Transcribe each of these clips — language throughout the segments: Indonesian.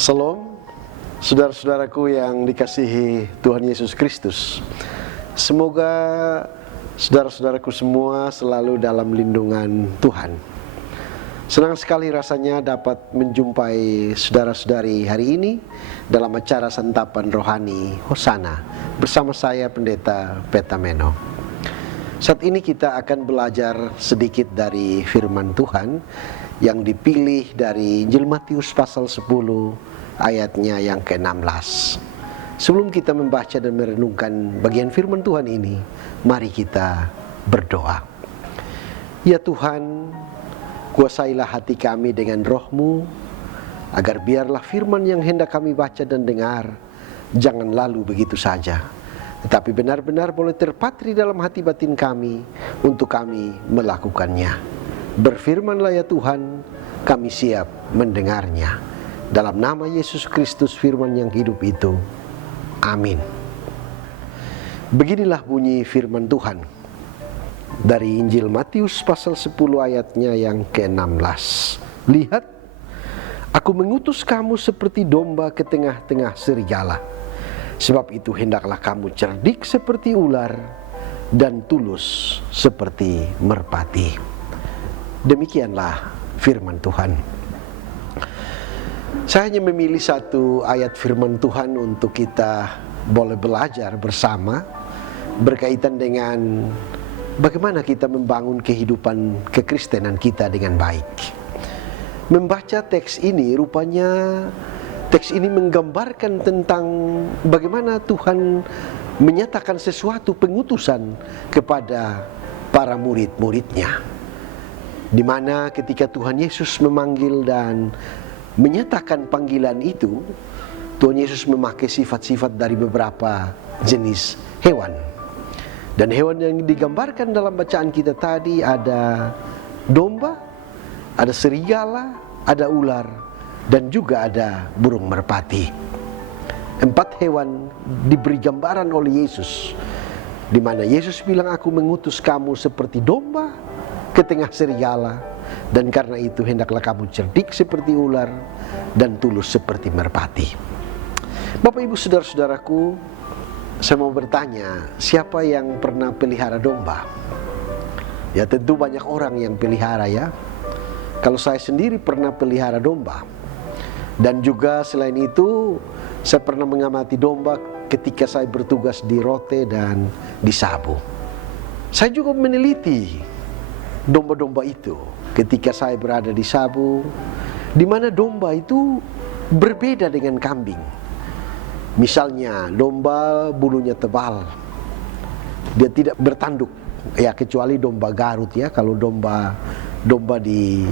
Salam, saudara-saudaraku yang dikasihi Tuhan Yesus Kristus. Semoga saudara-saudaraku semua selalu dalam lindungan Tuhan. Senang sekali rasanya dapat menjumpai saudara-saudari hari ini dalam acara santapan rohani Hosana bersama saya Pendeta Petameno. Saat ini kita akan belajar sedikit dari firman Tuhan yang dipilih dari Injil Matius pasal 10 ayatnya yang ke-16. Sebelum kita membaca dan merenungkan bagian firman Tuhan ini, mari kita berdoa. Ya Tuhan, kuasailah hati kami dengan roh-Mu, agar biarlah firman yang hendak kami baca dan dengar jangan lalu begitu saja, tetapi benar-benar boleh terpatri dalam hati batin kami untuk kami melakukannya. Berfirmanlah ya Tuhan, kami siap mendengarnya. Dalam nama Yesus Kristus firman yang hidup itu. Amin. Beginilah bunyi firman Tuhan dari Injil Matius pasal 10 ayatnya yang ke-16. Lihat, aku mengutus kamu seperti domba ke tengah-tengah serigala. Sebab itu hendaklah kamu cerdik seperti ular dan tulus seperti merpati. Demikianlah firman Tuhan. Saya hanya memilih satu ayat firman Tuhan untuk kita boleh belajar bersama berkaitan dengan bagaimana kita membangun kehidupan kekristenan kita dengan baik. Membaca teks ini, rupanya teks ini menggambarkan tentang bagaimana Tuhan menyatakan sesuatu pengutusan kepada para murid-muridnya, di mana ketika Tuhan Yesus memanggil dan menyatakan panggilan itu, Tuhan Yesus memakai sifat-sifat dari beberapa jenis hewan. Dan hewan yang digambarkan dalam bacaan kita tadi ada domba, ada serigala, ada ular, dan juga ada burung merpati. 4 hewan diberi gambaran oleh Yesus, di mana Yesus bilang, aku mengutus kamu seperti domba ke tengah serigala, dan karena itu hendaklah kamu cerdik seperti ular dan tulus seperti merpati. Bapak ibu saudara-saudaraku, saya mau bertanya, siapa yang pernah pelihara domba? Ya tentu banyak orang yang pelihara ya. Kalau saya sendiri pernah pelihara domba. Dan juga selain itu, saya pernah mengamati domba ketika saya bertugas di Rote dan di Sabu. Saya juga meneliti domba-domba itu ketika saya berada di Sabu, di mana domba itu berbeda dengan kambing. Misalnya domba bulunya tebal, dia tidak bertanduk ya, kecuali domba Garut ya. Kalau domba di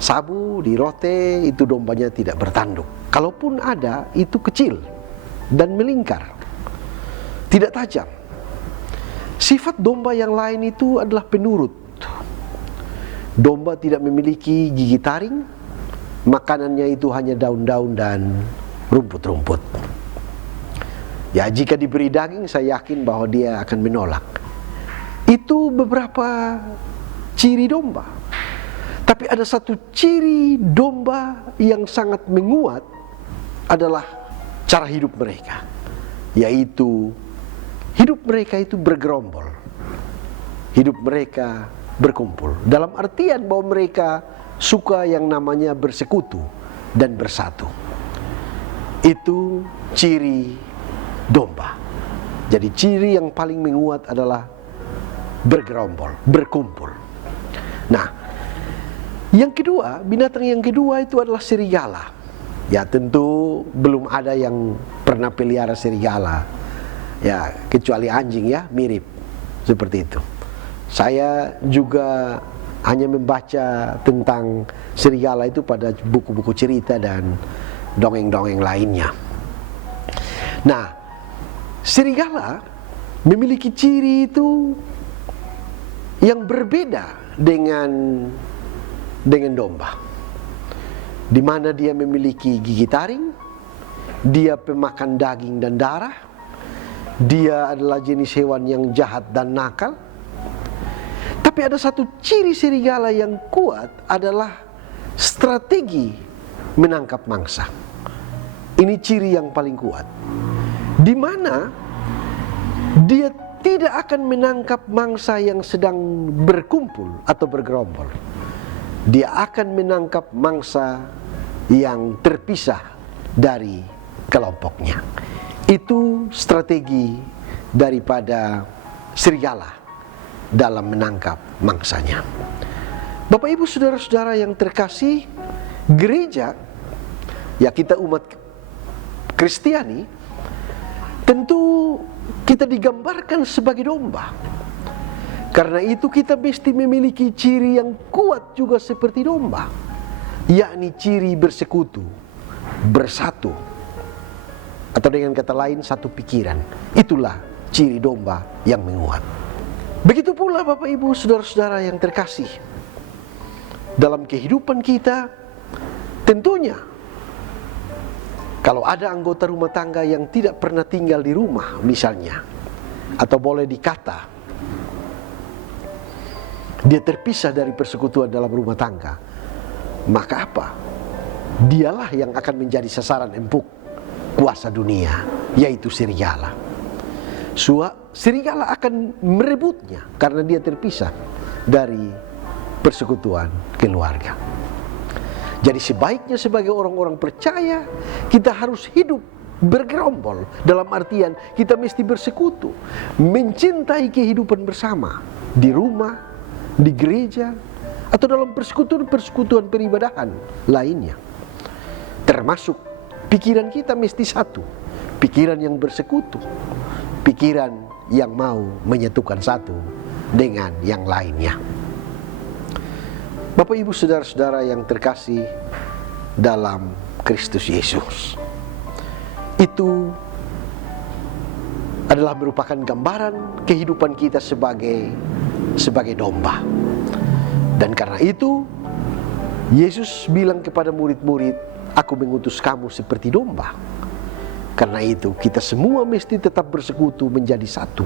Sabu, di Rote, itu dombanya tidak bertanduk. Kalaupun ada, itu kecil dan melingkar, tidak tajam. Sifat domba yang lain itu adalah penurut. Domba tidak memiliki gigi taring, makanannya itu hanya daun-daun dan rumput-rumput. Ya, jika diberi daging, saya yakin bahwa dia akan menolak. Itu beberapa ciri domba. Tapi ada satu ciri domba yang sangat menguat, adalah cara hidup mereka, yaitu hidup mereka itu bergerombol. Hidup mereka berkumpul, dalam artian bahwa mereka suka yang namanya bersekutu dan bersatu. Itu ciri domba. Jadi ciri yang paling menguat adalah bergerombol, berkumpul. Nah, yang kedua, binatang yang kedua itu adalah serigala. Ya tentu belum ada yang pernah pelihara serigala ya, kecuali anjing ya, mirip seperti itu. Saya juga hanya membaca tentang serigala itu pada buku-buku cerita dan dongeng-dongeng lainnya. Nah, serigala memiliki ciri itu yang berbeda dengan domba, di mana dia memiliki gigi taring, dia pemakan daging dan darah, dia adalah jenis hewan yang jahat dan nakal. Tapi ada satu ciri serigala yang kuat, adalah strategi menangkap mangsa. Ini ciri yang paling kuat, di mana dia tidak akan menangkap mangsa yang sedang berkumpul atau bergerombol. Dia akan menangkap mangsa yang terpisah dari kelompoknya. Itu strategi daripada serigala dalam menangkap mangsanya. Bapak Ibu saudara-saudara yang terkasih, gereja, ya kita umat Kristiani, tentu kita digambarkan sebagai domba. Karena itu kita mesti memiliki ciri yang kuat juga seperti domba, yakni ciri bersekutu, bersatu, atau dengan kata lain satu pikiran. Itulah ciri domba yang menguat. Begitu pula Bapak Ibu saudara-saudara yang terkasih, dalam kehidupan kita tentunya kalau ada anggota rumah tangga yang tidak pernah tinggal di rumah misalnya, atau boleh dikata dia terpisah dari persekutuan dalam rumah tangga, maka apa? Dialah yang akan menjadi sasaran empuk kuasa dunia, yaitu serigala. Serigala akan merebutnya karena dia terpisah dari persekutuan keluarga. Jadi sebaiknya sebagai orang-orang percaya, kita harus hidup bergerombol, dalam artian kita mesti bersekutu, mencintai kehidupan bersama di rumah, di gereja, atau dalam persekutuan peribadahan lainnya. Termasuk pikiran kita mesti satu, pikiran yang bersekutu, pikiran yang mau menyatukan satu dengan yang lainnya. Bapak Ibu saudara-saudara yang terkasih dalam Kristus Yesus, itu adalah merupakan gambaran kehidupan kita sebagai domba. Dan karena itu Yesus bilang kepada murid-murid, "Aku mengutus kamu seperti domba." Karena itu kita semua mesti tetap bersekutu menjadi satu,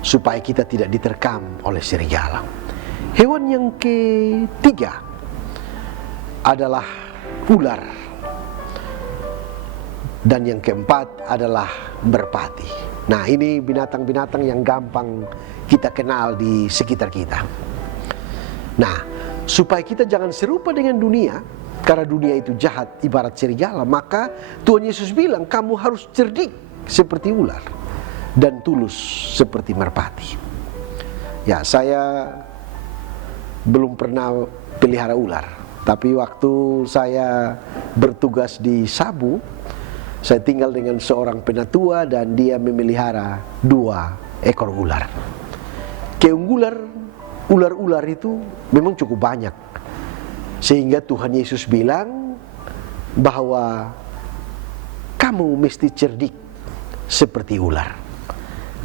supaya kita tidak diterkam oleh serigala. Hewan yang ketiga adalah ular, dan yang keempat adalah merpati. Nah, ini binatang-binatang yang gampang kita kenal di sekitar kita. Nah, supaya kita jangan serupa dengan dunia, karena dunia itu jahat ibarat serigala, maka Tuhan Yesus bilang kamu harus cerdik seperti ular dan tulus seperti merpati. Ya, saya belum pernah pelihara ular, tapi waktu saya bertugas di Sabu, saya tinggal dengan seorang penatua dan dia memelihara 2 ekor ular. Keunggulan ular-ular itu memang cukup banyak, sehingga Tuhan Yesus bilang bahwa kamu mesti cerdik seperti ular.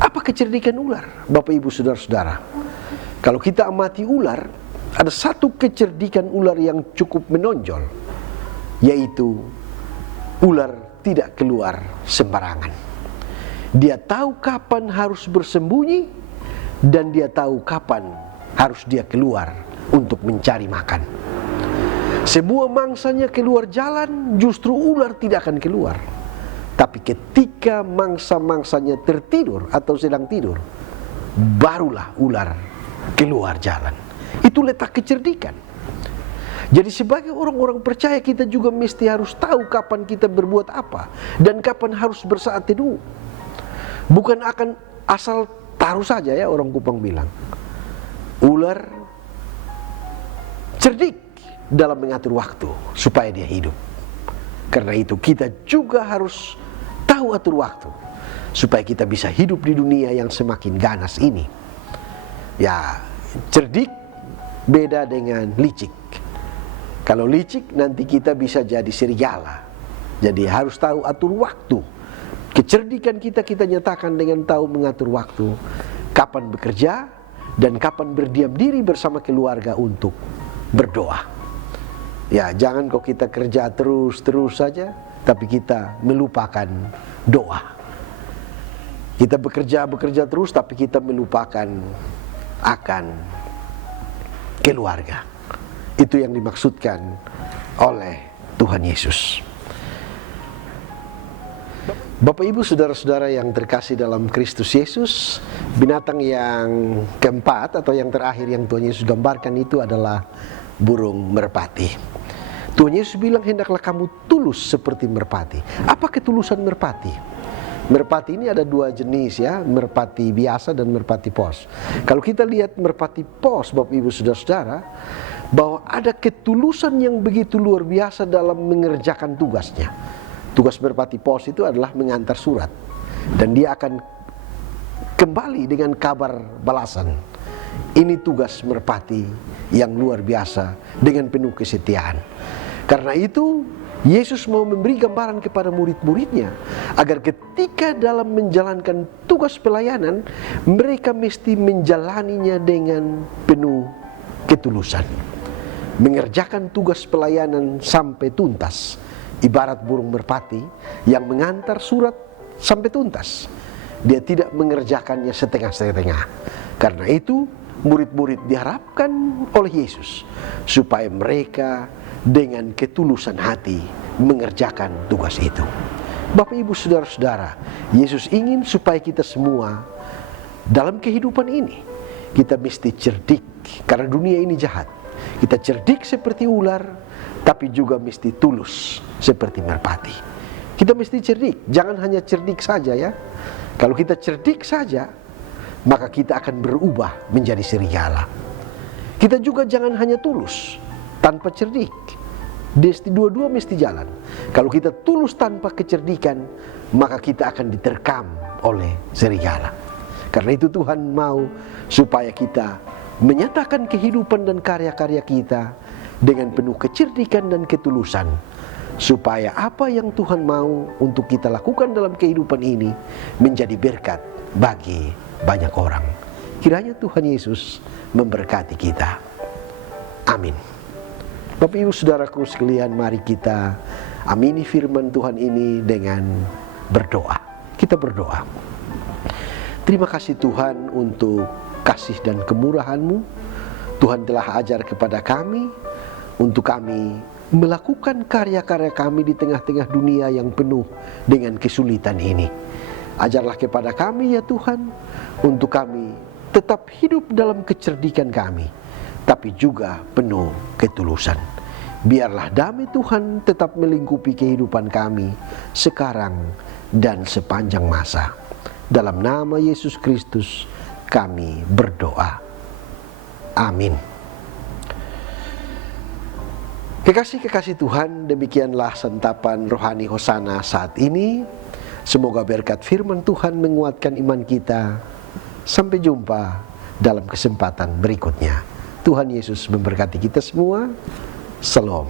Apa kecerdikan ular, Bapak Ibu saudara-saudara? Kalau kita amati ular, ada satu kecerdikan ular yang cukup menonjol, yaitu ular tidak keluar sembarangan. Dia tahu kapan harus bersembunyi, dan dia tahu kapan harus dia keluar untuk mencari makan. Semua mangsanya keluar jalan, justru ular tidak akan keluar. Tapi ketika mangsa-mangsanya tertidur atau sedang tidur, barulah ular keluar jalan. Itu letak kecerdikan. Jadi sebagai orang-orang percaya, kita juga mesti harus tahu kapan kita berbuat apa dan kapan harus bersaat teduh. Bukan akan asal taruh saja, ya, orang Kupang bilang. Ular cerdik dalam mengatur waktu supaya dia hidup. Karena itu kita juga harus tahu atur waktu supaya kita bisa hidup di dunia yang semakin ganas ini. Ya, cerdik beda dengan licik. Kalau licik nanti kita bisa jadi serigala. Jadi harus tahu atur waktu. Kecerdikan kita nyatakan dengan tahu mengatur waktu, kapan bekerja dan kapan berdiam diri bersama keluarga untuk berdoa. Ya, jangan kok kita kerja terus saja, tapi kita melupakan doa. Kita bekerja terus, tapi kita melupakan akan keluarga. Itu yang dimaksudkan oleh Tuhan Yesus. Bapak Ibu saudara-saudara yang terkasih dalam Kristus Yesus, binatang yang keempat atau yang terakhir yang Tuhan Yesus gambarkan itu adalah burung merpati. Tuhan Yesus bilang, hendaklah kamu tulus seperti merpati. Apa ketulusan merpati? Merpati ini ada dua jenis ya, merpati biasa dan merpati pos. Kalau kita lihat merpati pos, Bapak Ibu saudara-saudara, bahwa ada ketulusan yang begitu luar biasa dalam mengerjakan tugasnya. Tugas merpati pos itu adalah mengantar surat, dan dia akan kembali dengan kabar balasan. Ini tugas merpati yang luar biasa dengan penuh kesetiaan. Karena itu Yesus mau memberi gambaran kepada murid-muridnya agar ketika dalam menjalankan tugas pelayanan, mereka mesti menjalaninya dengan penuh ketulusan, mengerjakan tugas pelayanan sampai tuntas. Ibarat burung merpati yang mengantar surat sampai tuntas. Dia tidak mengerjakannya setengah-setengah. Karena itu murid-murid diharapkan oleh Yesus supaya mereka dengan ketulusan hati mengerjakan tugas itu. Bapak Ibu saudara-saudara, Yesus ingin supaya kita semua dalam kehidupan ini kita mesti cerdik, karena dunia ini jahat. Kita cerdik seperti ular, tapi juga mesti tulus seperti merpati. Kita mesti cerdik, jangan hanya cerdik saja ya. Kalau kita cerdik saja, maka kita akan berubah menjadi serigala. Kita juga jangan hanya tulus tanpa cerdik. Dua-dua mesti jalan. Kalau kita tulus tanpa kecerdikan, maka kita akan diterkam oleh serigala. Karena itu Tuhan mau supaya kita menyatakan kehidupan dan karya-karya kita dengan penuh kecerdikan dan ketulusan, supaya apa yang Tuhan mau untuk kita lakukan dalam kehidupan ini menjadi berkat bagi banyak orang. Kiranya Tuhan Yesus memberkati kita. Amin. Bapak Ibu saudaraku sekalian, mari kita amini firman Tuhan ini dengan berdoa. Kita berdoa. Terima kasih Tuhan untuk kasih dan kemurahan-Mu. Tuhan telah ajar kepada kami untuk kami melakukan karya-karya kami di tengah-tengah dunia yang penuh dengan kesulitan ini. Ajarlah kepada kami ya Tuhan, untuk kami tetap hidup dalam kecerdikan kami, tapi juga penuh ketulusan. Biarlah damai Tuhan tetap melingkupi kehidupan kami sekarang dan sepanjang masa. Dalam nama Yesus Kristus kami berdoa. Amin. Kekasih-kekasih Tuhan, demikianlah santapan rohani Hosana saat ini. Semoga berkat firman Tuhan menguatkan iman kita. Sampai jumpa dalam kesempatan berikutnya. Tuhan Yesus memberkati kita semua. Shalom.